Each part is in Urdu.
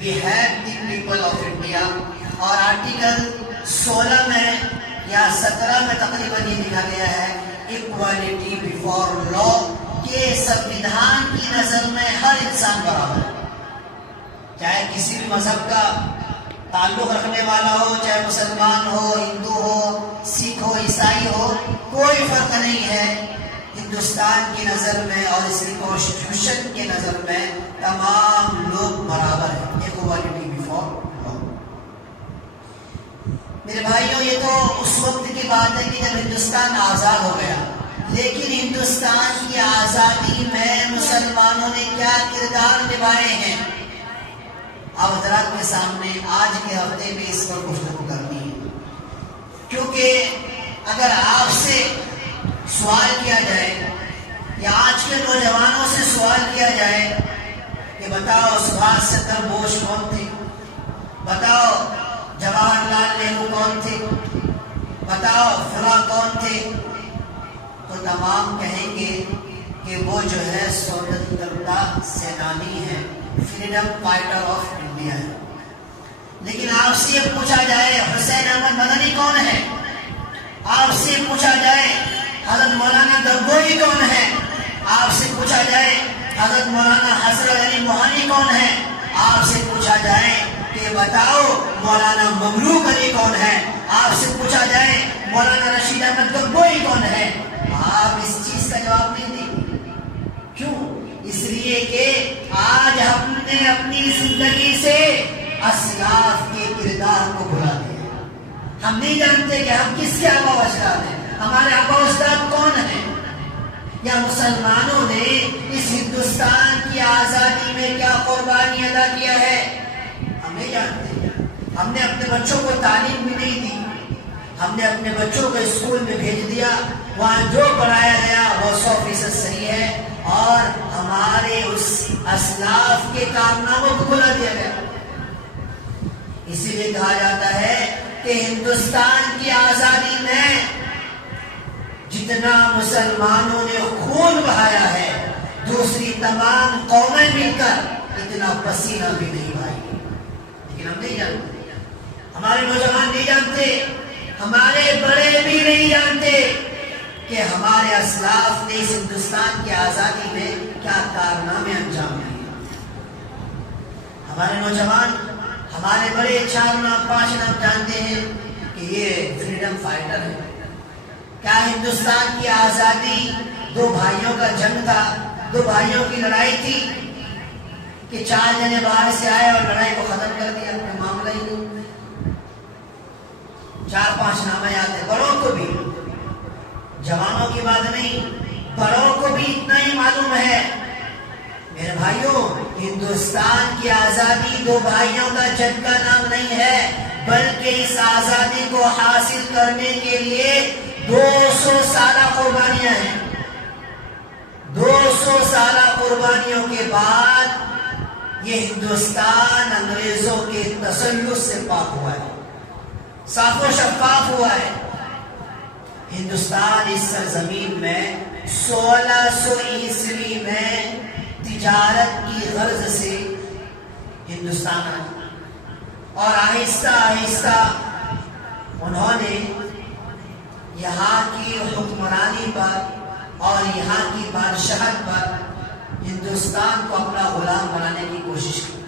we have the people of India. اور آرٹیکل 16 میں یا 17 میں تقریباً یہ لکھا گیا ہے اکوالٹی بیفور لا، کہ سنویدھان کی نظر میں ہر انسان برابر ہے، چاہے کسی بھی مذہب کا تعلق رکھنے والا ہو، چاہے مسلمان ہو، ہندو ہو، سکھ ہو، عیسائی ہو، کوئی فرق نہیں ہے۔ ہندوستان کی نظر میں اور اس کی کانسٹیٹیوشن کی نظر میں تمام لوگ برابر ہیں، ایکوالٹی بیفور لا۔ میرے بھائیوں، یہ تو اس وقت کی بات ہے کہ جب ہندوستان آزاد ہو گیا، لیکن ہندوستان کی آزادی میں مسلمانوں نے کیا کردار نبھائے ہیں، اب حضرات کے سامنے آج کے ہفتے میں اس پر گفتگو کرنی ہے۔ کیونکہ اگر آپ سے سوال کیا جائے یا آج کے نوجوانوں سے سوال کیا جائے کہ بتاؤ سبھاش چندر بوس کون تھے، بتاؤ جواہر لال نہرو کون تھے، بتاؤ فلاں کون تھے، تو تمام کہیں گے کہ وہ جو ہے سوتنترتا سینانی ہے، فریڈم فائٹر آف انڈیا ہے۔ لیکن آپ سے یہ پوچھا جائے حسین احمد مدنی کون ہے، آپ سے پوچھا جائے حضرت مولانا گنگوئی کون ہے، آپ سے پوچھا جائے حضرت مولانا حسرت علی موہانی کون ہے، آپ سے پوچھا جائے کہ بتاؤ مولانا مملوک علی کون ہے، آپ سے پوچھا جائے مولانا رشید احمد گنگوئی کون ہے، آپ اس چیز کا جواب نہیں دیں۔ کیوں؟ اس لیے کہ آج ہم نے اپنی زندگی سے اسلاف کے کردار کو بھلا دیا۔ ہم نہیں جانتے کہ ہم کس کے آبا و اجداد ہیں، ہمارے آبا و اجداد کون ہیں، یا مسلمانوں نے اس ہندوستان کی آزادی میں کیا قربانی ادا کیا ہے، ہم نہیں جانتے۔ ہم نے اپنے بچوں کو تعلیم بھی نہیں دی، ہم نے اپنے بچوں کو اسکول میں بھیج دیا، وہاں جو پڑھایا گیا وہ 100% صحیح ہے، اور ہمارے اس اسلاف کے کارناموں کو بھلا دیا گیا۔ اسی لیے کہا جاتا ہے کہ ہندوستان کی آزادی میں جتنا مسلمانوں نے خون بہایا ہے، دوسری تمام قومیں مل کر اتنا پسینہ بھی نہیں بہائی۔ لیکن ہم نہیں جانتے، ہمارے نوجوان نہیں جانتے، ہمارے بڑے بھی نہیں جانتے کہ ہمارے اسلاف نے اس ہندوستان کی آزادی میں کیا کارنامے انجام دیے۔ ہمارے نوجوان، ہمارے بڑے 4 نام 5 نام جانتے ہیں کہ یہ فریڈم فائٹر ہے۔ کیا ہندوستان کی آزادی 2 بھائیوں کا جنگ تھا، 2 بھائیوں کی لڑائی تھی کہ 4 جنے باہر سے آئے اور لڑائی کو ختم کر دیا؟ کوئی معاملہ ہی نہیں۔ 4-5 نام یاد ہے، بڑوں کو بھی، جوانوں کی بات نہیں، بڑوں کو بھی اتنا ہی معلوم ہے۔ میرے بھائیوں، ہندوستان کی آزادی 2 بھائیوں کا جنگ کا نام نہیں ہے، بلکہ اس آزادی کو حاصل کرنے کے لیے 200 سالہ قربانیاں ہیں۔ 200 سالہ قربانیوں کے بعد یہ ہندوستان انگریزوں کے تسلط سے پاک ہوا ہے، صاف و شفاف ہوا ہے۔ ہندوستان اس سرزمین میں 1600 عیسوی میں تجارت کی غرض سے ہندوستان آیا، اور آہستہ آہستہ انہوں نے یہاں کی حکمرانی پر اور یہاں کی بادشاہت پر ہندوستان کو اپنا غلام بنانے کی کوشش کی۔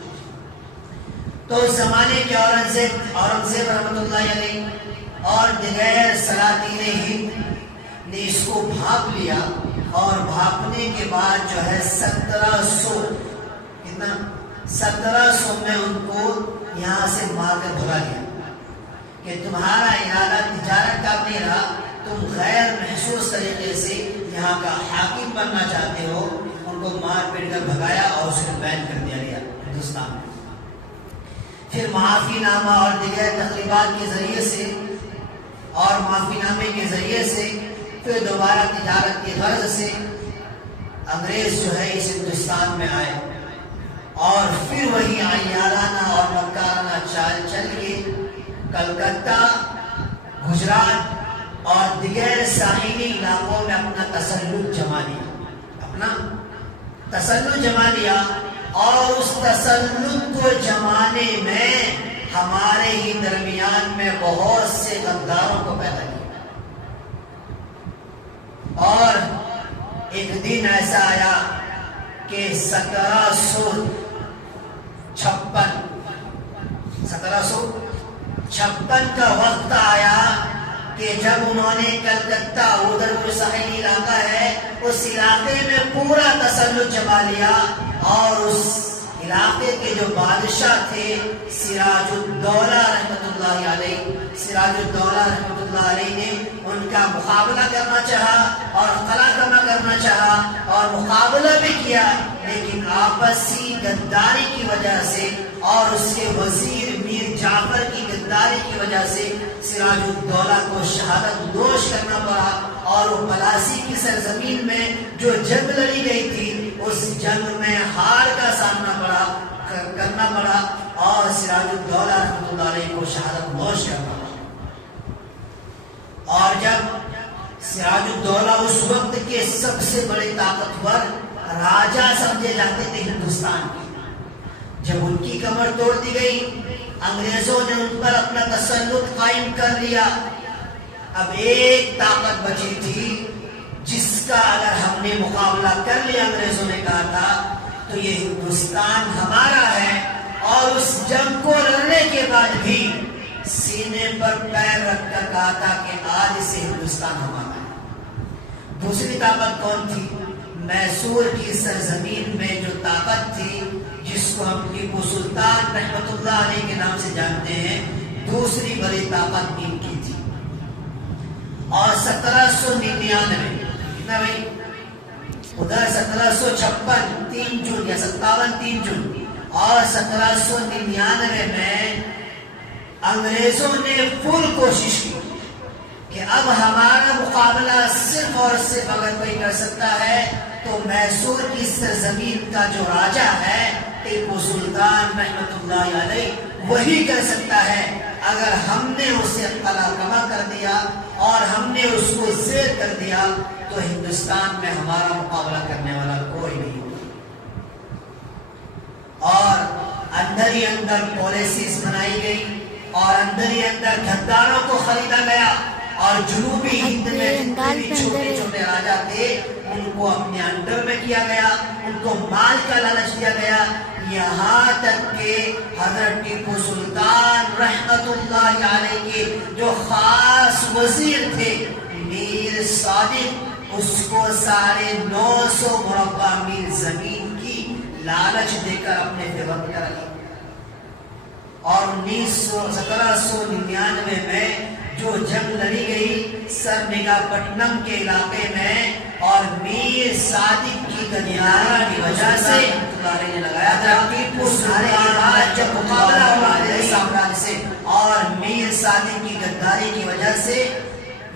تو اس زمانے کے اورنگزیب رحمۃ اللہ علیہ اور دیگر سلاطین ہند نے اس کو بھانپ لیا، اور بھانپنے کے بعد جو ہے 1700 میں ان کو یہاں سے مار کر بھگا دیا کہ تمہارا ارادہ تجارت کا نہیں رہا، تم غیر محسوس طریقے سے یہاں کا حاکم بننا چاہتے ہو۔ ان کو مار پیٹ کر بھگایا اور اس کو بین کر دیا گیا ہندوستان میں۔ پھر معافی نامہ اور دیگر تقریبات کے ذریعے سے اور معافی نامے کے ذریعے سے پھر دوبارہ تجارت کی غرض سے انگریز جو ہے اس ہندوستان میں آئے، اور پھر وہی عیارانہ اور مکارانہ چال چل کے کلکتہ، گجرات اور دیگر ساحلی علاقوں میں اپنا تسلط جما لیا، اور اس تسلط کو جمانے میں ہمارے ہی درمیان میں بہت سے غداروں کو پیدا کیا. اور ایک دن ایسا آیا کہ 1756 کا وقت آیا کہ جب انہوں نے کلکتہ ادھر وہ ساحلی علاقہ ہے اس علاقے میں پورا تسلط جما لیا. اور اس علاقے کے جو بادشاہ تھے سراج الدولہ رحمۃ اللہ علیہ، سراج الدولہ رحمۃ اللہ علیہ نے ان کا مقابلہ کرنا چاہا اور قلع کما کرنا چاہا اور مقابلہ بھی کیا، لیکن آپسی غداری کی وجہ سے اور اس کے وزیر میر جعفر کی غداری کی وجہ سے سراج الدولہ کو شہادت نوش کرنا پڑا. اور وہ پلاسی کی سرزمین میں جو جنگ لڑی گئی تھی اس جنگ میں ہار کا سامنا کرنا پڑا اور سراج الدولہ رحمۃ اللہ علیہ کو شہادت نوش کرنا پڑا. اور جب سراج الدولہ اس وقت کے سب سے بڑے طاقتور راجا سمجھے جاتے تھے ہندوستان کے، جب ان کی کمر توڑ دی گئی، انگریزوں نے ان پر اپنا تسلط قائم کر لیا، اب ایک طاقت بچی تھی جس کا اگر ہم نے مقابلہ کر لیا، انگریزوں نے کہا تھا تو یہ ہندوستان ہمارا ہے. اور اس جنگ کو لڑنے کے بعد بھی سینے پر پیر رکھ کر کہا تھا کہ آج سے ہندوستان ہمارا ہے. دوسری طاقت کون تھی؟ میسور کی سرزمین میں جو طاقت تھی جس کو ہم ٹیپو سلطان رحمۃ اللہ علیہ کے نام سے جانتے ہیں، دوسری بڑی طاقت ان کی تھی. اور 1799 کتنا بھائی ادھر 1756 3 جون یا 57 3 جون اور 1799 میں انگریزوں نے فل کوشش کی کہ اب ہمارا مقابلہ صرف اور صرف اگر کوئی کر سکتا ہے تو میسور کی سرزمین کا جو راجا ہے ٹیپو سلطان رحمۃ اللہ علیہ وہی کر سکتا ہے. اگر ہم نے اسے قلع کما کر دیا اور ہم نے اس کو زیر کر دیا تو ہندوستان میں ہمارا مقابلہ کرنے والا کوئی نہیں ہوگا. اور اندر ہی اندر پالیسیز بنائی گئی اور اندر ہی اندر غداروں کو خریدا گیا اور جنوبی ہند میں جتنے بھی چھوٹے چھوٹے راجا تھے ان کو اپنے انڈر میں کیا گیا، ان کو مال کا لالچ دیا گیا. یہاں تک کہ حضرت ٹیپو سلطان رحمت اللہ علیہ کے جو خاص وزیر تھے میر صادق، اس کو 950 مربع میل زمین کی لالچ دے کر اپنے فیور میں رکھا. اور 1799 میں جو جنگ لڑی گئی سرنگا پٹنم کے علاقے میں اور میر صادق کی غداری کی وجہ سے نے لگایا تھا ٹیپو سلطان جب مقابلہ ہوا دہلی سامراج سے اور میر صادق کی غداری کی وجہ سے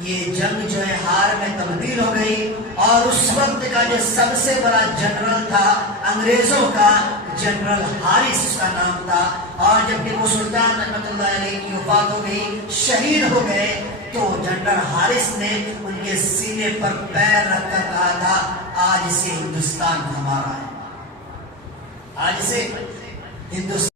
یہ جنگ جو ہے ہار میں تبدیل ہو گئی. اور اس وقت کا جو سب سے بڑا جنرل تھا انگریزوں کا، جنرل ہارس اس کا نام تھا. اور جب ٹیپو سلطان رحمۃ اللہ علیہ کی وفات ہو گئی، شہید ہو گئے، تو جنرل ہارس نے ان کے سینے پر پیر رکھ کر کہا تھا آج سے ہندوستان ہمارا ہے، آج سے ہندوستان